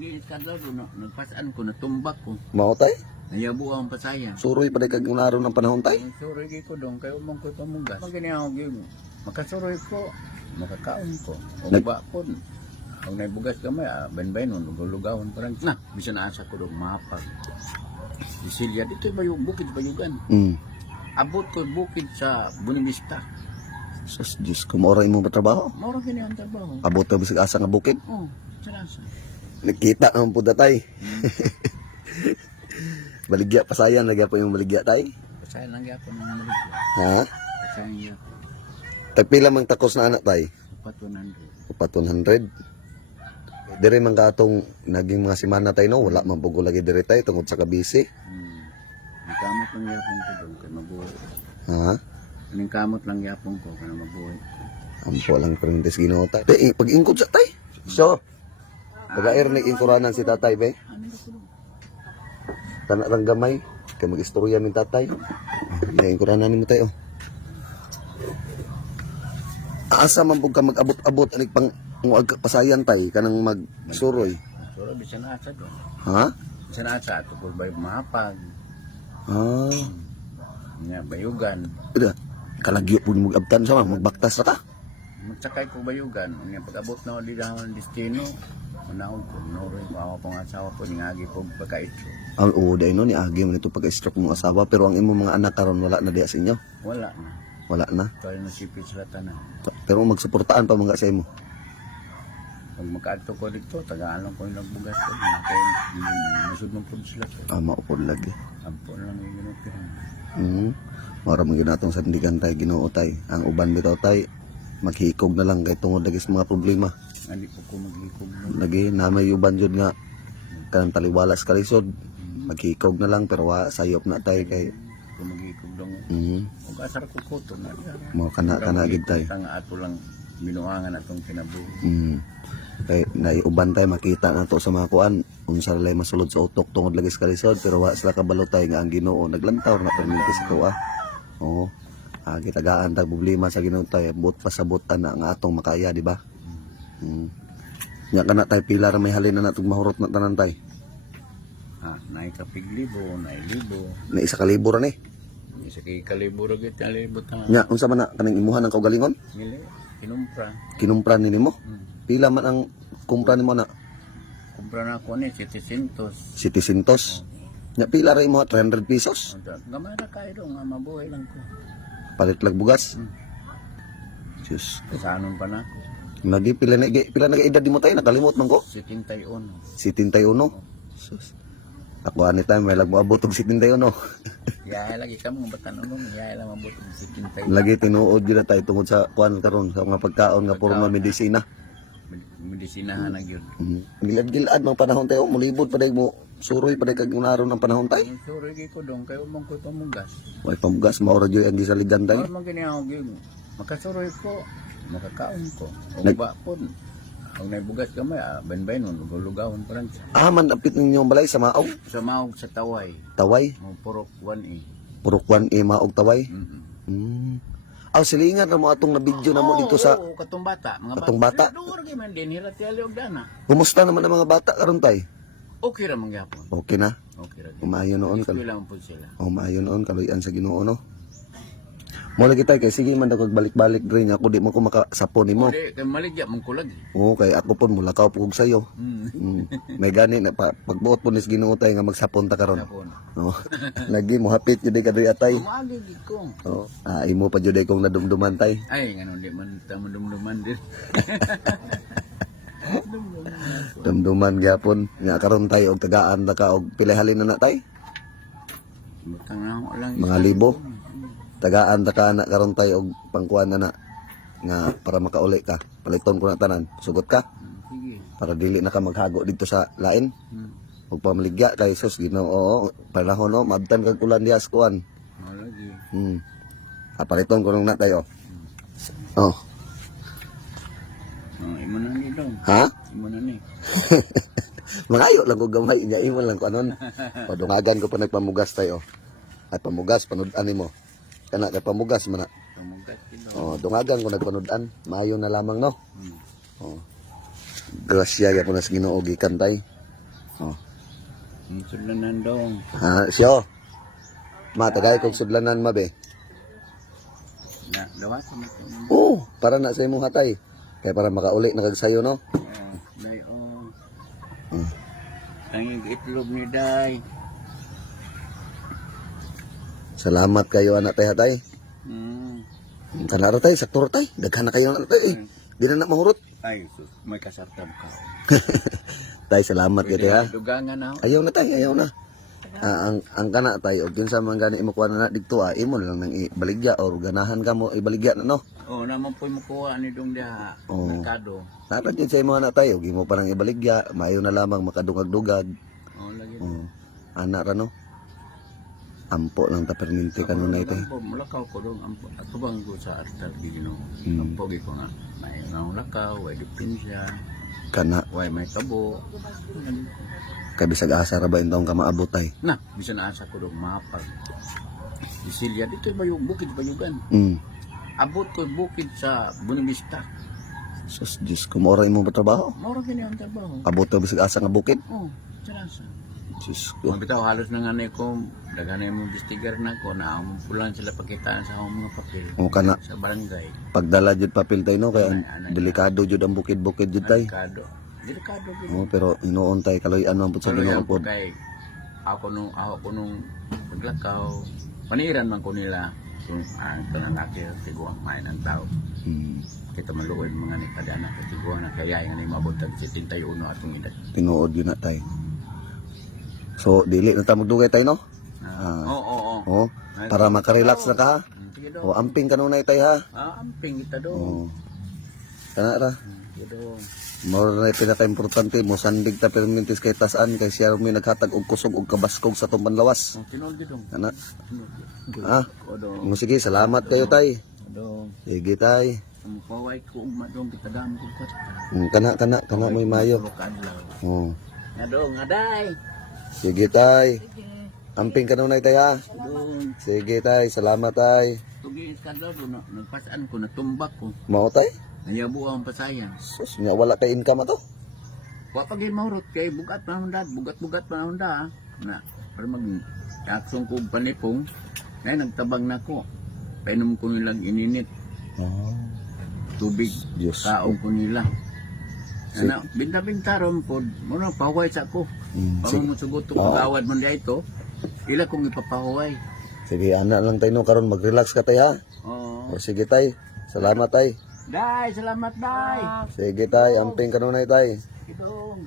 Pag-iis ka daw doon, nagpasaan ko, natumbak ko. Mao tay. Nayabo ang pasaya. Suroy pa kag unaro ng panahon tay. Suroy ko doon, kayo mong ko pamugas. Maginihaw yun. Makasuroy ko, makakaon ko. O ba po. Pag naibugas kamay, banbay nun, lugawon parang, na, bisa na asa ko doon, mapag. Disilya, dito ba yung bukid bayugan? Abot ko bukid sa Bunibista. Sus, Diyos ko, maura mo ba trabaho? Maura kini ang trabaho. Abot ka bisig asa nga bukid? Oo, sarasa. Nakita naman po tay. Baligya, pasayan, lagya po yung baligya tay. Pasaya lang yapon ng maligya. Ha? Pasaya yapon. Tay, pila mang takos na anak tay? Upat 100. Upat 100. Dire man ka atong naging mga simana tay no, wala man pugo lagi dire tay tungod sa kabisi. Ang kamot lang yapon ko doon, kaya mabuhay. Ha? Ang kamot lang yapon ko, kaya mabuhay. Ampo lang perintis Ginoo tay. Tay, pag-ingkod sa tay. So, taga-air na ingkuranan si tatay be. Tanak lang gamay, kay mag-istorya min tatay. Ingkuranan nimo tayo. Asa man pug ka mag-abot-abot anig pang pasayan tay kanang magsuroy. Suro, bisa na asa doon. Ha? Bisa na asa, ito po ba yung mapag. Ah. Nga, bayugan. Ida, kalagyo po mo mag-abtan sa magbaktas na ka. Magsakay ko bayugan. Nga, pag-abot na ulit ang destino, manahol ko, noroy ko, awa pong asawa ko, ningagi po pagka-ito. Ang uday no, ni agi mo nito pag-stroke mong asawa, pero ang imo mga anak karon wala na diya sa inyo. Wala na. Wala na. Kaya nasipit sila tanan. Pero magsuportaan pa mga sa imo. Pag makaadto ko dito, tagaan lang ko yung nagbugas ko. Kaya nasud ng pun sila. Maupod lagi. Ampo lang yung ginupihan. Mara mo ginatong sandigan tay Ginoo tay. Ang uban bitaw tay maghikog na lang kay tungod lagi sa mga problema. Hindi po ko maghikog na. Lagi na may uban jud nga kanang taliwalas kalisod. Maghikog na lang pero wa sayop na tay kay Kung maghikog lang. Kung asar ko kuto na. mo kana gid tay. Ang ato lang binuangan atong kinabuhi. Kay naiuban tay makita nato sa mga kuan unsa lay masulod sa utok tungod lagi sa kalisod pero wa sila kabalo tay nga ang Ginoo naglantaw na perminti sa tuwa. Oo. Gitagaan tag problema sa Ginoo tay but pasabutan na nga atong makaya di ba? Nya kana tay pila ra may halin na natong mahurot na tanan tay. Naay kapiglibo, naay libo. Na isa ka libo ra ni. Isa kay kalibo ra gid ang libot na. Nya unsa man na kaning imuhan ng kaugalingon? Ngili, kinumpra. Kinumpran ni nimo? Pila man ang kumpra nimo na? Kumpra na ako ni 700. 700. Nya pila ra imo 300 pesos? Gamay na kayo nga mabuhay lang ko. Palit lag bugas. Diyos. Kasanon pa na ako. Lagi pila na edad mo tayo nakalimot man ko. 71. 71. Sus. Ako ani time may lag moabot og 71. Yaya lagi ka mga batan unong, yaya lang mabuti ng 71. Lagi tinuod gyud tayo tungod sa kuan karon sa mga pagkaon nga puro mga medisina. Medisinahan na yun. Gilad-gilad mga panahon tayo mulibod pa day mo suroy pa day kag unaro ng panahon tay. Suroy ko doon, kayo mong ko pamugas. Way pamugas maura joy ang gisaligan tay. Ano man ginihaw yun? Makasuroy ko, makakaon ko. O ba po, pag naibugas ka may, banbay nun, lugawon parang Man apit ninyo balay sa maog. sa maog sa taway. Taway, Mga purok 1A. purukwan maog taway. Silingan ra mo atong na video na mo dito sa Oo, katong bata. Mga Katong bata? Doon kayo man din, hilat-yali og dana. Kumusta naman ang mga bata karon tay? Okay ra mangyapon. Okay na. Okay ra. Umayo noon Ito lang po sila. Umayo noon kaluyan sa Ginoo no. Mo lagi tay kay sige man ako balik-balik rin ako di mo ko makasapon nimo. Hindi, kay maligya mong kulag. Oo kay ako pon mulakaw pug sayo. May gani na pagbuot po ni sa Ginoo tay nga magsapon ta karon. Sapon. Oo. Lagi mo hapit jud ka diri atay. Umagi gid ko. Oo. Imo pa jud kong nadumduman tay. Ay, ganun di man ta madumduman din. Dumduman gyapon nga karon tay og tagaan na ka og pilay-halin na tay. Butang na ako lang. Mga libo. Tagaan ta ka na karon tay og pangkuan na nga para makauli ka. Paliton ko na tanan. Sugot ka Sige. para dili na ka maghago dito sa lain. Ug pamaligya kay sus Ginoo panahon no mabtan kag ulan diha sa kuan. Malagi. Paliton ko na tayo. Oh. Imo na ni dong. Ha? Imo na ni. Mangayo lang ko gamay niya imo lang kanon. Padungagan ko pa nagpamugas tayo. At pamugas panud-an nimo. Kana kay pamugas man na. Pamugat kilo. Dungagan ko nagpanud-an. Maayo na lamang no. Grasya gyapon sa Ginoo gikan tay. Oh. Sudlanan dong. Siyo. Matagay kog sudlanan mabe. Na, dawas mo ito. Oo, para na sa imong hatay. Kaya para makauli na kag sayo no. Day, Hmm. ang itlog ni Day. Salamat kayo anak tay hatay. Kana ra tay, sakto ra tay. Daghan na kayo anak tay. Di na mahurot. Ay, sus, may kasartan ka. Tay, salamat kayo tay ha. Dugangan na. Ayaw na tay, ayaw na. Ang kana tay, og kinsa man gani imo kuha na dikto imo na lang nang ibaligya or ganahan ka mo ibaligya na no. Naman po mo kuha ni dong diha. Merkado. Dapat yun sa imo anak tay, og imo parang ibaligya, maayo na lamang makadungag-dugag. Lagi. Anak ra no. Ampo lang ta perminti kanunay tay. Mulakaw ko dong. Ako bang ko sa artal gino. Ampo gi ko nga. May lakaw, way depinsya, Kana way may tabo. kabisag asa ra ba intong ka maabot tay. Na, bisa na asa ko dong mapag. Di Silya, dito ba yung bukid Bayugan? Abot ko bukid sa Bonavista. Sus, Diyos, kumora imong trabaho. Maura gini ang trabaho. Abot to bisag asa nga bukid. Sarasa. Diyos ko. Bitaw halos na nga na ko, daganay mong investigar na ko, na ang pulan sila pakitaan sa akong mga papel. O kana Sa barangay. pagdala jud papel tay no kay delikado jud ang bukid-bukid jud tay. Delikado gini. Oh, pero inuon tay kaloy-an man pud sa Tuloy Ginoo ang pod. pagkay. Ako nung paglakaw, paniran man ko nila. Kung ang tananaki, tiguang main ang tao. Kita maluoy mga nikadana, tiguang na kaya yung mabot tag 71 atong edad. Tinuod yun na tay. So dili na ta magdugay tay no? Oo. Oh, para makarelax na ka ha. Sige O amping kanunay tay ha. Amping kita do. Oh. Kana ra. Sige do. Mao na pinaka-importante mo sandig ta permintis kay tasan kay siya may naghatag og kusog og kabaskog sa tumbang lawas. Tinol gidong. Kana. Ah. Mo sige, salamat kayo tay. Do. Sige tay. Paway ko madong kita dam ko ko. Kana may mayo. Oh. Adong aday. Sige tay. Amping kanunay tay ha. Dong. Sige tay, salamat tay. Tugi iskadlaw do nagpasaan ko natumbak ko. Mao tay. Nanyabu ang pasayan. Sus, nya wala kay income ato. Wa pa gyud mahurot kay bugat pa honda, bugat pa honda. Na para mag aksong ko panipong. Kaya nagtabang na ko. Painom ko nilang ininit. Tubig. Diyos. Kaong ko nila. Ano, binta-binta ron po. Muna, pahuway sa ko. Sige. Pamang musugot ko pag-awad mo niya ito. Ila kong ipapahuway. Sige, ana lang tayo no karon mag-relax ka tay ha. Oo. O sige tay. Salamat tay. Day, salamat day. Sige tay, amping kanunay tay. Itong.